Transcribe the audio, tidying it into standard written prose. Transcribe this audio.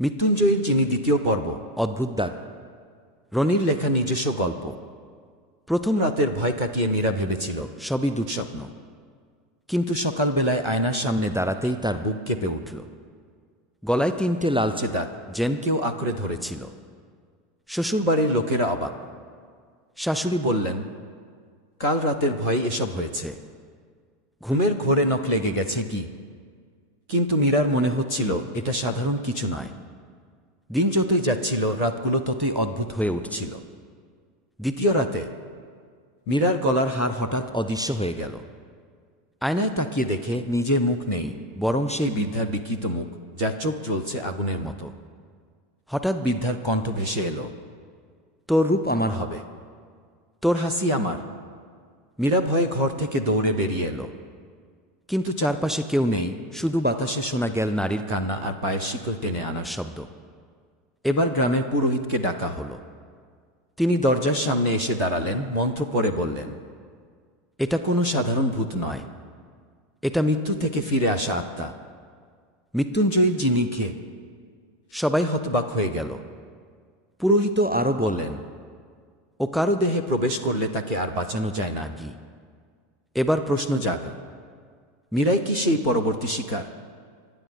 মৃত্যুঞ্জয়ীর যিনি দ্বিতীয় পর্ব অদ্ভুত দাগ। রনির লেখা নিজস্ব গল্প। প্রথম রাতের ভয় কাটিয়ে মীরা ভেবেছিল সবই দুঃস্বপ্ন, কিন্তু সকালবেলায় আয়নার সামনে দাঁড়াতেই তার বুক কেঁপে উঠল। গলায় তিনটে লালচে দাগ, যেন কেউ আঁকড়ে ধরেছিল। শ্বশুরবাড়ির লোকেরা অবাক। শাশুড়ি বললেন, কাল রাতের ভয়ে এসব হয়েছে, ঘুমের ঘোরে নখ লেগে গেছে কি। কিন্তু মীরার মনে হচ্ছিল এটা সাধারণ কিছু নয়। দিন যতই যাচ্ছিল রাতগুলো ততই অদ্ভুত হয়ে উঠছিল। দ্বিতীয় রাতে মীরার গলার হার হঠাৎ অদৃশ্য হয়ে গেল। আয়নায় তাকিয়ে দেখে নিজের মুখ নেই, বরং সেই বৃদ্ধার বিকৃত মুখ, যার চোখ জ্বলছে আগুনের মতো। হঠাৎ বৃদ্ধার কণ্ঠ ভেসে এলো, তোর রূপ আমার হবে, তোর হাসি আমার। মীরা ভয়ে ঘর থেকে দৌড়ে বেরিয়ে এলো, কিন্তু চারপাশে কেউ নেই, শুধু বাতাসে শোনা গেল নারীর কান্না আর পায়ের শিকল টেনে আনার শব্দ। এবার গ্রামের পুরোহিতকে ডাকা হলো। তিনি দরজার সামনে এসে দাঁড়ালেন, মন্ত্র পড়ে বললেন, এটা কোনো সাধারণ ভূত নয়, এটা মৃত্যু থেকে ফিরে আসা আত্মা, মৃত্যুঞ্জয়ীর যিনি খেয়ে। সবাই হতবাক হয়ে গেল। পুরোহিত আরও বললেন, ও কারো দেহে প্রবেশ করলে তাকে আর বাঁচানো যায় না কি? এবার প্রশ্ন জাগ, মীরাই কি সেই পরবর্তী শিকার?